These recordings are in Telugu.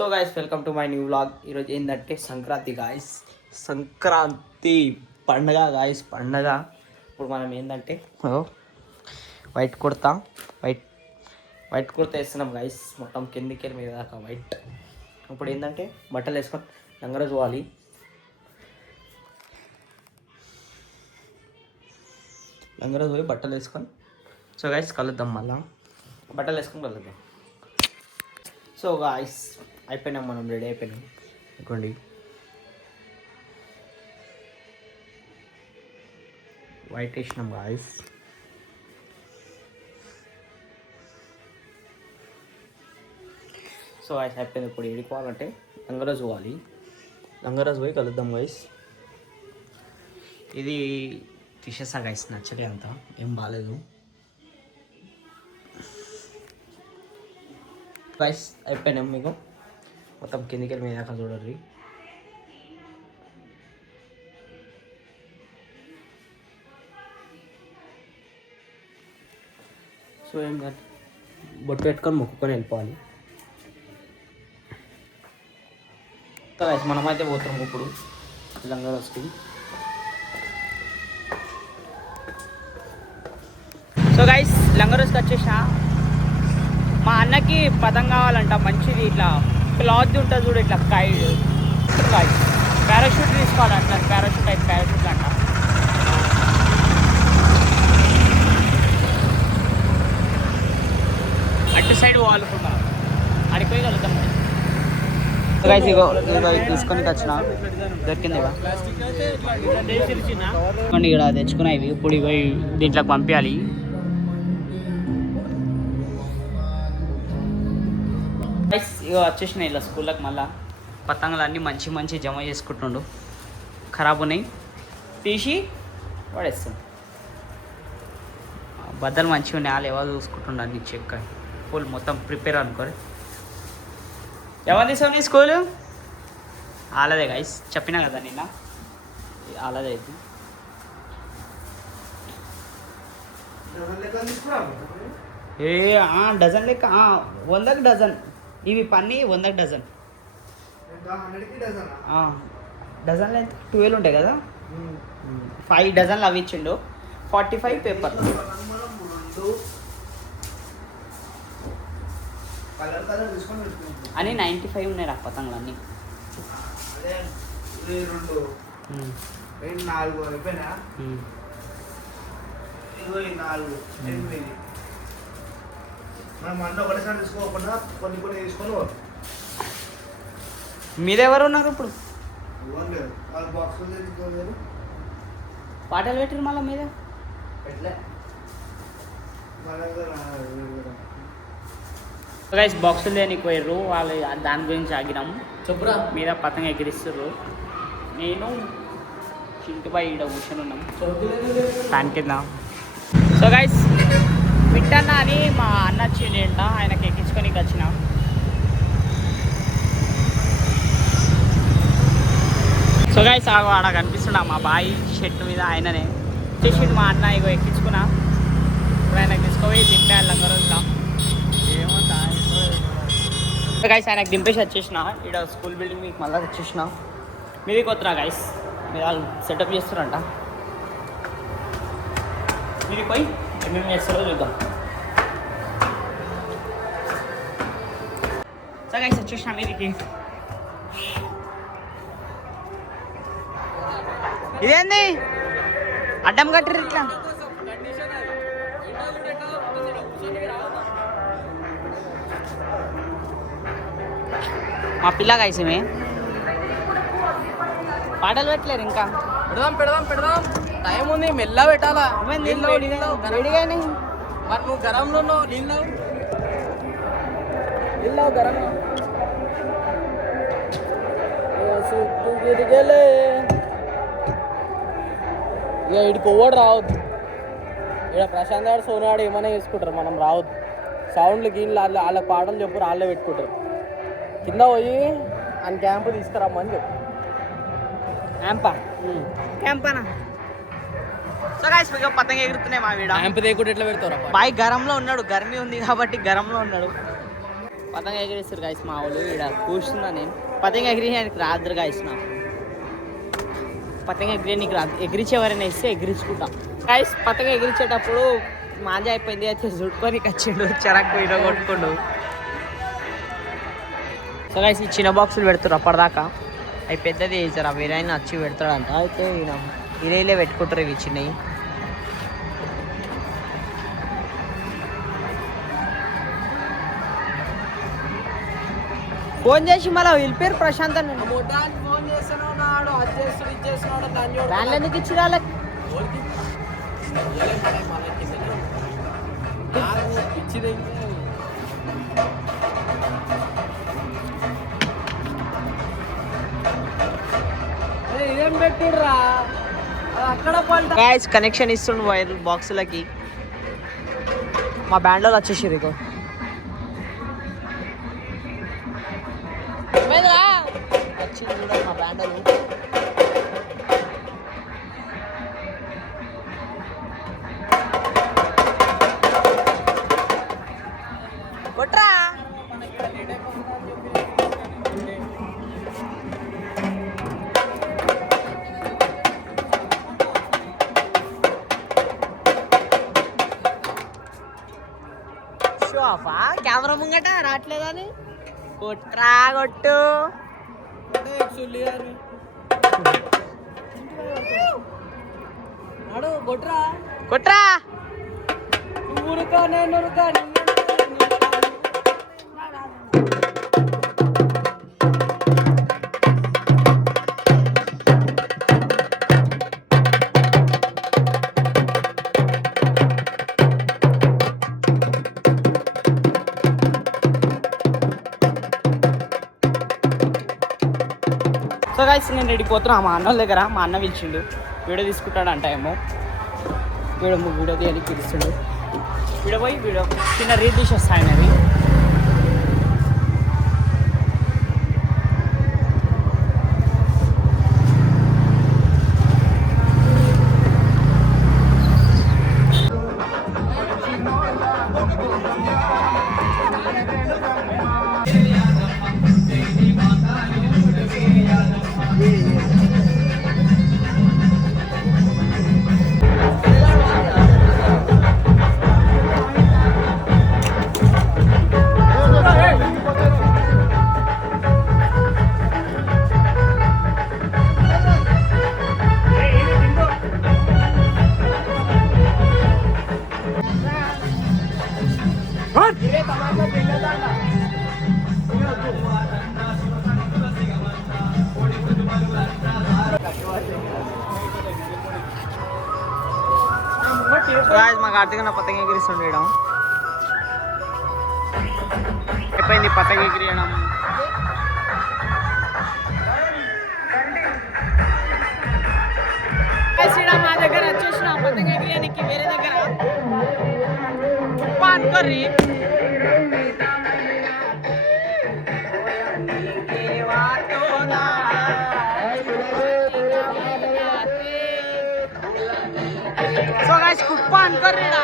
So guys welcome to my new vlog. ఈరోజు ఏంటంటే సంక్రాంతి గాయస్, సంక్రాంతి పండగ గాయస్, పండగ. ఇప్పుడు మనం ఏంటంటే వైట్ కుర్తా వేస్తున్నాం గాయస్, మొత్తం కిందికి మీద దాకా వైట్. ఇప్పుడు ఏంటంటే బట్టలు వేసుకొని లంగరోజు పోవాలి. లంగరోజు పోయి బట్టలు వేసుకొని సో గాయస్ కలుద్దాం, మళ్ళా బట్టలు వేసుకొని కలుద్దాం. సో గాయస్ అయిపోయినాం, మనం రెడీ అయిపోయినాం అనుకోండి. వైట్ వేసినాం గాయస్. సో గాయస్ అయిపోయింది. ఇప్పుడు ఏడుకోవాలంటే లంగరాజు పోవాలి. లంగరాజు పోయి కలుద్దాం గాయస్. ఇది తీసేస్తా గాయస్, నచ్చలే అంత ఏం బాగాలేదు గాయస్. అయిపోయినాం, మీకు మొత్తం కిందికి మీద దాకా చూడండి. సో ఏం కాదు, బొట్టు పెట్టుకొని మొక్కుకొని వెళ్ళిపోవాలి. మనమైతే పోతాం ఇప్పుడు లంగరోజుకి. సో గైస్ లంగరోజుకి వచ్చేసా. మా అన్నకి పదం కావాలంట, మంచిది ఇట్లా క్లాత్ ఉంటుంది చూడు, ఇట్లా పారాషూట్ తీసుకోవాలంట. పారాషూట్ అంట. అటు సైడ్ వాలుకున్నా అడిపోయి కలుగుతాం. ఇగో తీసుకొని వచ్చిన దొరికింది ఇక్కడ తెచ్చుకున్నాయి. ఇప్పుడు ఇవి దీంట్లోకి పంపించాలి. ఇక వచ్చేసినాయి ఇలా స్కూళ్ళకి. మళ్ళీ పతంగులు అన్నీ మంచి జమ చేసుకుంటుండు. ఖరాబ్ ఉన్నాయి, తీసి పడేస్తాం. బద్దలు మంచిగా ఉన్నాయి, వాళ్ళు ఎవరు చూసుకుంటుండ అన్ని చెక్ ఫుల్ మొత్తం ప్రిపేర్ అనుకోరు. ఎవరు తీసావు నీ స్కూలు? ఆలదే గైస్, చెప్పినా కదా నిన్న, ఆలదే ఇది. డజన్ లెక్క 100కి డజన్. ఇవి పన్నీ 100కి డజన్. డజన్లు ఎంత 12 ఉంటాయి కదా. 5 డజన్లు అవి ఇచ్చిండు. 45 పేపర్. అని 95 ఉన్నాయి రా పతంగులు అన్నీ. మీరెవరు ఉన్నారు ఇప్పుడు? పాటలు పెట్టారు మళ్ళీ మీద. గైస్ బాక్సులు దేనికి పోయారు వాళ్ళు, దాని గురించి ఆగినాము. మీద పతంగ ఎగిరిస్తారు. నేను చింటుబాయి ఈడ కూర్చొని ఉన్నాం దాని కింద. సో గైస్ వింటన్నా అని మా అన్న వచ్చిండేంట, ఆయనకి ఎక్కించుకొని వచ్చిన. సో గైస్ ఆడ కనిపిస్తున్నా మా బాయ్ షర్ట్ మీద ఆయననే వచ్చేసిండు మా అన్న. ఇగో ఎక్కించుకున్నా. ఇప్పుడు ఆయనకు తీసుకోపోయి దింపాలి లంగరోజులో. గైస్ ఆయనకు దింపేసి వచ్చేసిన. ఇక్కడ స్కూల్ బిల్డింగ్ మీకు మళ్ళీ వచ్చేసిన. మీది కొత్తరా గైస్, మీరు వాళ్ళు సెటప్ చేస్తారంట. మీది పోయి ఏమేమి చేస్తారో చూద్దాం. సో గైస్ వచ్చేసిన మీదికి. ఇదేంది అడ్డం కట్టిరు ఇట్లా? మా పిల్ల గైసమే పాటలు పెట్టలేరు ఇంకా. పెడదాం టైం ఉంది, మెల్ల పెట్టాలా. వేడిగానే మరి నువ్వు గరంలో ఉన్నావు, నీళ్ళు గరంలో ఇక ఇటు కొవ్వడు రావద్దు. ఇక్కడ ప్రశాంత్ గారు సోనాడు ఏమైనా వేసుకుంటారు, మనం రావద్దు. సౌండ్లు గీళ్ళు వాళ్ళ పాటలు చెప్పు, వాళ్ళే పెట్టుకుంటారు. కింద పోయి అని క్యాంపు తీసుకురమ్మని చెప్పు. క్యాంపానా? సో గైస్ ఇక పతంగ ఎగురుతున్నాయి మా వీడ. క్యాంపు దేకుండా ఎట్లా పెడతారు? బాయ్ గరంలో ఉన్నాడు, గర్మీ ఉంది కాబట్టి గరంలో ఉన్నాడు. పతంగ ఎగిరిస్తారు గాయస్ మా వాళ్ళు. ఇక్కడ కూర్చున్నా నేను. పతంగ ఎగిరియడానికి రాదు గాయస్ నాకు. పతంగ ఎగిరియడానికి రాదు. ఎగిరించేవారైనా ఇస్తే ఎగిరించుకుంటా గాయస్. పతంగ ఎగిరించేటప్పుడు మాంజా అయిపోయింది అయితే చుట్టుకొని వచ్చిండు. చెరకు ఇడ కొట్టుకుండు. సో గాయస్ ఈ చిన్న బాక్సులు పెడతారు అప్పటిదాకా. అవి పెద్దది వేసారు. వేరే ఆయన వచ్చి పెడతాడంట. అయితే ఈయన ఇరేలే పెట్టుకుంటారు ఇవి చిన్నవి. ఫోన్ చేసి మళ్ళీ వెళ్ళిపోయారు ప్రశాంత్ అని. ఫోన్ చేస్తున్నాడు, అది చేస్తున్నాడు, ఇది చేస్తున్నాడు. దాంట్లో ఎందుకు ఇచ్చి వాళ్ళకి ఇదేం పెట్టుర్రా అక్కడ గాయస్ కనెక్షన్ ఇస్తుండు వైర్ బాక్సులకి. మా బ్యాండ్ వాళ్ళు వచ్చేసారు. ఇగో వచ్చింది చూడండి మా బ్యాండ్ వాళ్ళు. కొట్రా షోఫా కెమెరా ముంగట రావట్లేదని. కొట్రా కొట్టు కొట్రా కొట్రా. ఊరుకా నేను ఊరుకా. సో గాయస్ నేను రెడీ పోతున్నా మా అన్న దగ్గర. మా అన్న పిలిచిండు. వీడియో తీసుకుంటాడు అంట ఏమో. వీడియో తీయడానికి పిలుస్తుండు. వీడియో చిన్న రీల్ తీసేస్తాయి అవి. మా కార్తీక్ నా పతంగ ఎగిరిస్తుండడం అయిపోయింది. పతంగ ఎగిరియడం మా దగ్గర వచ్చేసిన పతంగ ఎగిరియడానికి వేరే దగ్గర అనుకోర్రి. సో గాయ్స్ కుప్ప అనుకోర్రీడా.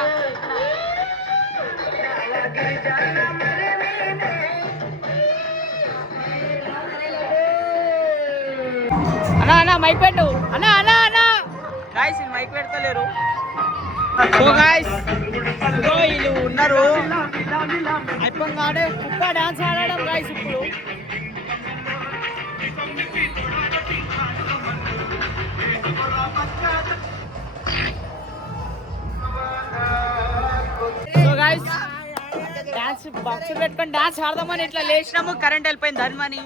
అన్నా మైక్ పెట్టు. అన్నా గాయ్స్ మైక్ పెడతలేరు. సో గాయ్స్ వీళ్ళు ఉన్నారు. అయిపోగానే కుప్ప డాన్స్ ఆడడం గాయ్స్. ఇప్పుడు సో గాయ్స్ డాన్స్ బాక్స్ పెట్టుకొని డాన్స్ ఆడదామని ఇట్లా లేచినాము. కరెంట్ వెళ్ళిపోయింది ధర్మని.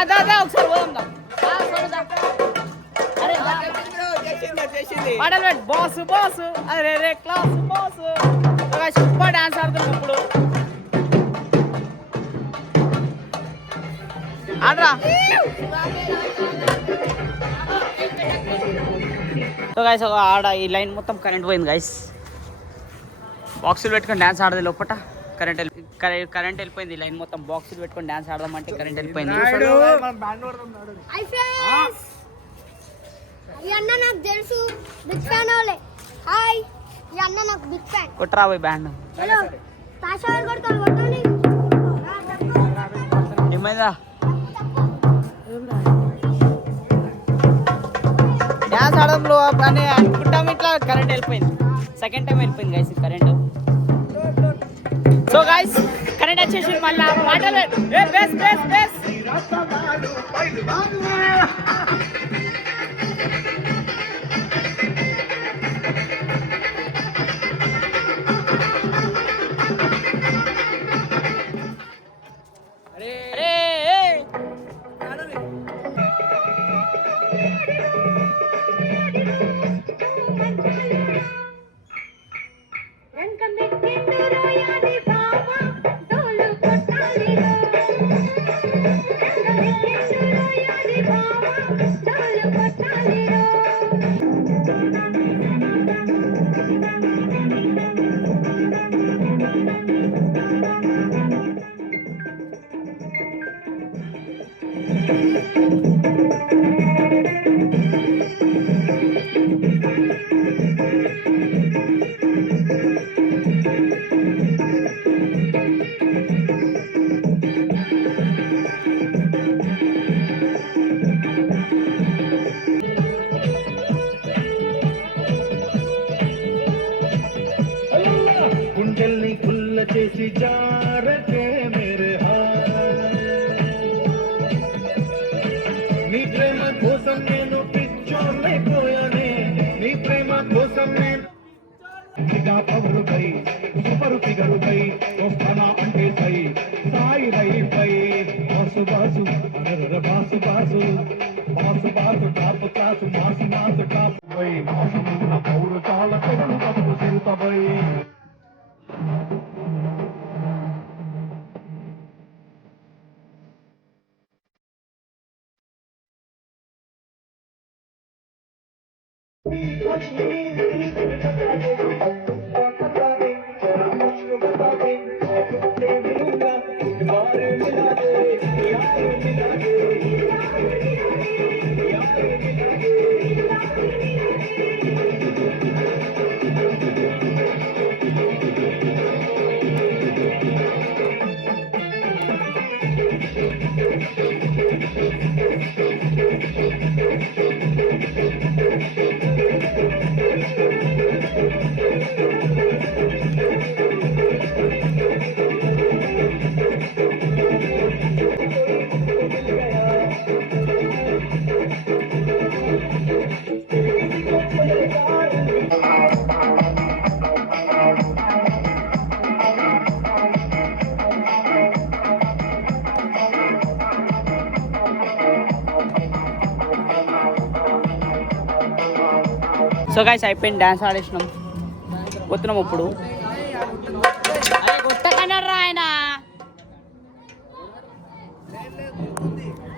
ఒకసారి పోదాం. పాటలు పెట్టు. బాస్ అరే రే క్లాస్ బాస్. సూపర్ డాన్స్ ఆడుతున్నాం ఇప్పుడు. ఆడరా. సో గాయస్ ఆడ ఈ లైన్ మొత్తం కరెంట్ పోయింది గాయస్. బాక్సులు పెట్టుకొని డాన్స్ ఆడదు లోపల. కరెంట్ వెళ్ళిపోయింది. లైన్ మొత్తం బాక్సులు పెట్టుకొని డాన్స్ ఆడదామంటే కరెంట్ వెళ్ళిపోయింది. నాకు తెలుసు బిగ్ ఫ్యాన్. హాయ్ ఈ అన్న నాకు బిగ్ ఫ్యాన్. కొట్టరా పోయి బ్యాండ్. ఏమైందా డ్యాన్స్ ఆడంలో కానీ అనుకుంటాం ఇట్లా కరెంట్ వెళ్ళిపోయింది. సెకండ్ టైం వెళ్ళిపోయింది guys current. So guys current వచ్చేసి మళ్ళీ పాటలు గుండెల్ని గుల్ల చేసి జారకే మేరే నీ ప్రేమ కోసం నేను పిచ్చోళ్ళైపోయానే, నీ ప్రేమ కోసం నేను పవరుపై సూపరు ఫిగరుపై వస్తానా అంటే సై సాయి రైపై boss boss boss boss boss boss top class mass mass top పై మాసు పౌరు చాలా పెరుగు తప్పు సిరుతపై సో గైస్ అయిపోయింది, డ్యాన్స్ ఆడేసినాం, పోతున్నాం ఇప్పుడు. అరే కొట్టకనరా ఆయన.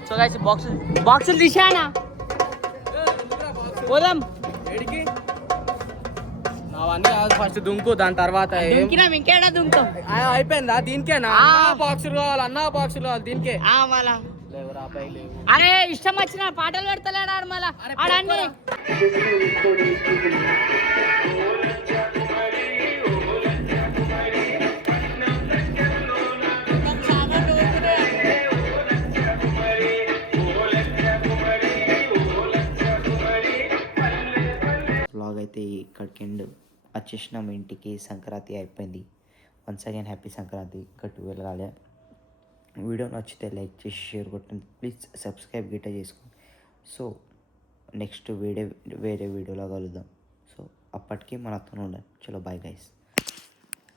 సో గైస్ బాక్సులు తీసానా పోదాం. అవన్నీ ఫస్ట్ దుంకు, దాని తర్వాత ఇంకేనా దుంకుతాం. అయిపోయిందా? దీనికేనా బాక్సులు కావాలి, అన్న బాక్సులు కావాలి దీనికే. మళ్ళా అరే ఇష్టం వచ్చిన పాటలు పెడతలేడా మళ్ళా ఆడన్ని. వ్లాగ్ అయితే ఇక్కడికి ఎండ్. వచ్చేసినాం ఇంటికి, సంక్రాంతి అయిపోయింది. Once again happy Sankranti. ఇంకా 12 కాలే. వీడియో నచ్చితే లైక్ చేసి షేర్ కొట్టండి, ప్లీజ్ సబ్స్క్రైబ్ గిట్ట చేసుకోండి. సో నెక్స్ట్ వేరే వీడియోలో కలుద్దాం. సో అప్పటికి మనతో ఉండండి. చలో బాయ్ గైస్.